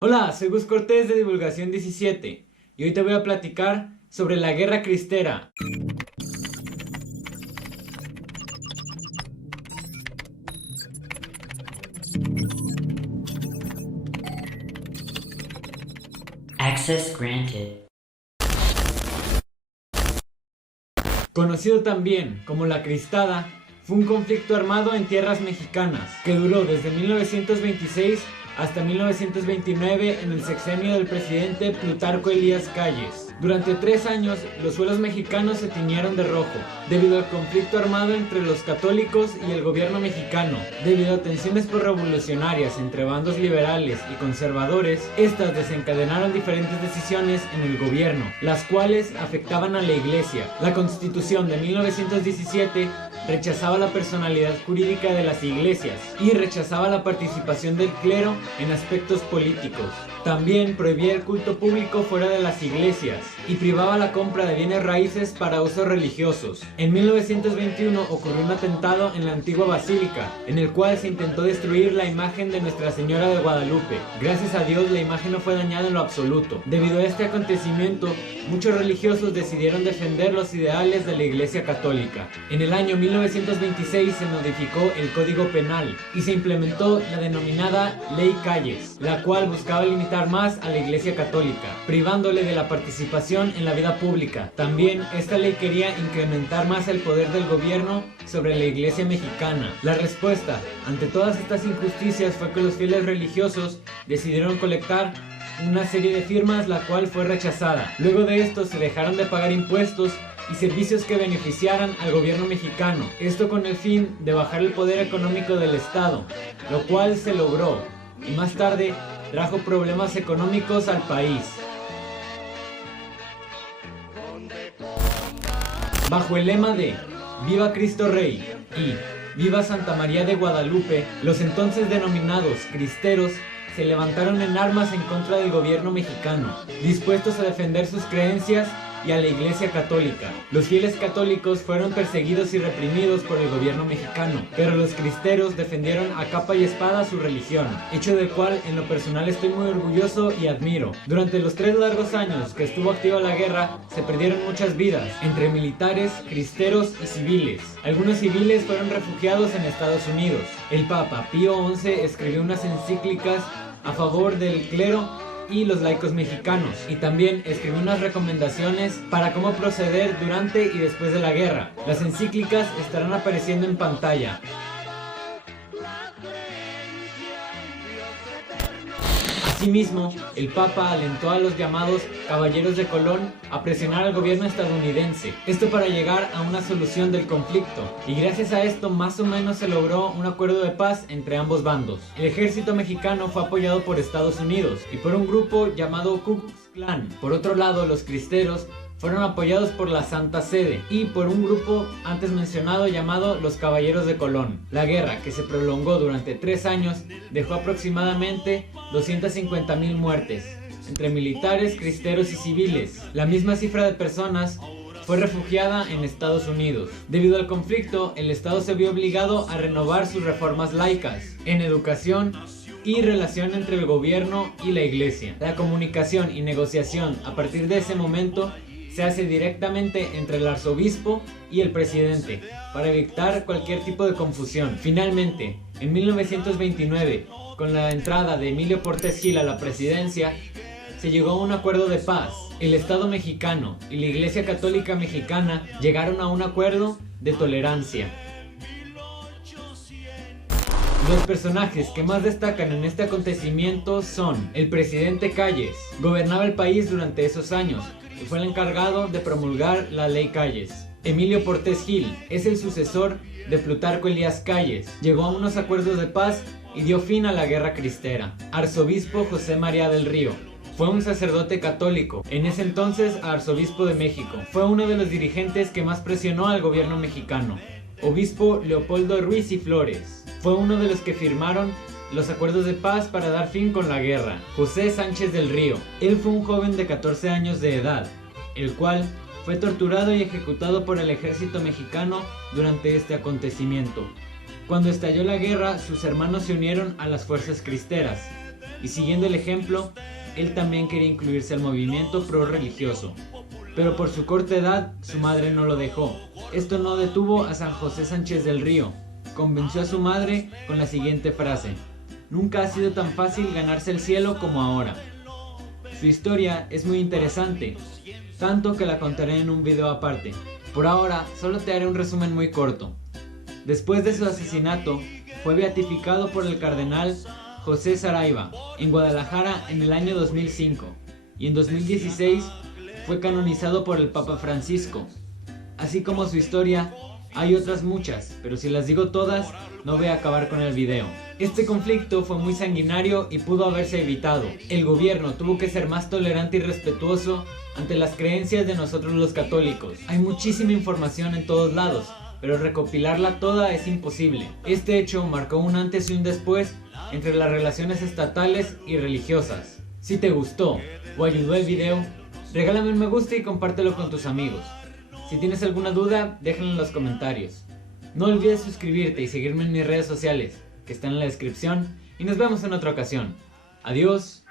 Hola, soy Gus Cortés de Divulgación 17 y hoy te voy a platicar sobre la Guerra Cristera. Access granted. Conocido también como la Cristada, fue un conflicto armado en tierras mexicanas que duró desde 1926 hasta 1929 en el sexenio del presidente Plutarco Elías Calles. Durante 3 años, los suelos mexicanos se tiñeron de rojo, debido al conflicto armado entre los católicos y el gobierno mexicano. Debido a tensiones revolucionarias entre bandos liberales y conservadores, estas desencadenaron diferentes decisiones en el gobierno, las cuales afectaban a la iglesia. La Constitución de 1917 rechazaba la personalidad jurídica de las iglesias y rechazaba la participación del clero en aspectos políticos. También prohibía el culto público fuera de las iglesias y privaba la compra de bienes raíces para usos religiosos. En 1921 ocurrió un atentado en la antigua basílica, en el cual se intentó destruir la imagen de Nuestra Señora de Guadalupe. Gracias a Dios, la imagen no fue dañada en lo absoluto. Debido a este acontecimiento, muchos religiosos decidieron defender los ideales de la Iglesia Católica. En el año 1926 se modificó el Código Penal y se implementó la denominada Ley Calles, la cual buscaba limitar más a la Iglesia Católica, privándole de la participación en la vida pública. También esta ley quería incrementar más el poder del gobierno sobre la Iglesia mexicana. La respuesta ante todas estas injusticias fue que los fieles religiosos decidieron colectar una serie de firmas, la cual fue rechazada. Luego de esto se dejaron de pagar impuestos y servicios que beneficiaran al gobierno mexicano, esto con el fin de bajar el poder económico del Estado, lo cual se logró y más tarde trajo problemas económicos al país. Bajo el lema de Viva Cristo Rey y Viva Santa María de Guadalupe, los entonces denominados cristeros se levantaron en armas en contra del gobierno mexicano, dispuestos a defender sus creencias y a la Iglesia Católica. Los fieles católicos fueron perseguidos y reprimidos por el gobierno mexicano, pero los cristeros defendieron a capa y espada su religión, hecho del cual en lo personal estoy muy orgulloso y admiro. Durante los 3 largos años que estuvo activa la guerra, se perdieron muchas vidas, entre militares, cristeros y civiles. Algunos civiles fueron refugiados en Estados Unidos. El Papa Pío XI escribió unas encíclicas a favor del clero y los laicos mexicanos, y también escribió unas recomendaciones para cómo proceder durante y después de la guerra. Las encíclicas estarán apareciendo en pantalla. Asimismo, el Papa alentó a los llamados Caballeros de Colón a presionar al gobierno estadounidense, esto para llegar a una solución del conflicto, y gracias a esto más o menos se logró un acuerdo de paz entre ambos bandos. El ejército mexicano fue apoyado por Estados Unidos y por un grupo llamado Ku Klux Klan. Por otro lado, los cristeros fueron apoyados por la Santa Sede y por un grupo antes mencionado llamado los Caballeros de Colón. La guerra, que se prolongó durante 3 años, dejó aproximadamente 250,000 muertes, entre militares, cristeros y civiles. La misma cifra de personas fue refugiada en Estados Unidos. Debido al conflicto, el Estado se vio obligado a renovar sus reformas laicas en educación y relación entre el gobierno y la iglesia. La comunicación y negociación a partir de ese momento se hace directamente entre el arzobispo y el presidente para evitar cualquier tipo de confusión. Finalmente, en 1929, con la entrada de Emilio Portes Gil a la presidencia, se llegó a un acuerdo de paz. El Estado mexicano y la Iglesia Católica Mexicana llegaron a un acuerdo de tolerancia. Los personajes que más destacan en este acontecimiento son el presidente Calles. Gobernaba el país durante esos años y fue el encargado de promulgar la Ley Calles. Emilio Portes Gil es el sucesor de Plutarco Elías Calles. Llegó a unos acuerdos de paz y dio fin a la Guerra Cristera. Arzobispo José María del Río fue un sacerdote católico, en ese entonces arzobispo de México. Fue uno de los dirigentes que más presionó al gobierno mexicano. Obispo Leopoldo Ruiz y Flores fue uno de los que firmaron los acuerdos de paz para dar fin con la guerra. José Sánchez del Río, él fue un joven de 14 años de edad, el cual fue torturado y ejecutado por el ejército mexicano durante este acontecimiento. Cuando estalló la guerra, sus hermanos se unieron a las fuerzas cristeras. y siguiendo el ejemplo, él también quería incluirse al movimiento pro-religioso. Pero por su corta edad, su madre no lo dejó. Esto no detuvo a San José Sánchez del Río. Convenció a su madre con la siguiente frase: nunca ha sido tan fácil ganarse el cielo como ahora. Su historia es muy interesante, tanto que la contaré en un video aparte. Por ahora, solo te haré un resumen muy corto. Después de su asesinato, fue beatificado por el cardenal José Saraiva en Guadalajara en el año 2005 y en 2016 fue canonizado por el Papa Francisco. Así como su historia, hay otras muchas, pero si las digo todas, no voy a acabar con el video. Este conflicto fue muy sanguinario y pudo haberse evitado. El gobierno tuvo que ser más tolerante y respetuoso ante las creencias de nosotros los católicos. Hay muchísima información en todos lados, pero recopilarla toda es imposible. Este hecho marcó un antes y un después entre las relaciones estatales y religiosas. Si te gustó o ayudó el video, regálame un me gusta y compártelo con tus amigos. Si tienes alguna duda, déjala en los comentarios. No olvides suscribirte y seguirme en mis redes sociales, que están en la descripción, y nos vemos en otra ocasión. Adiós.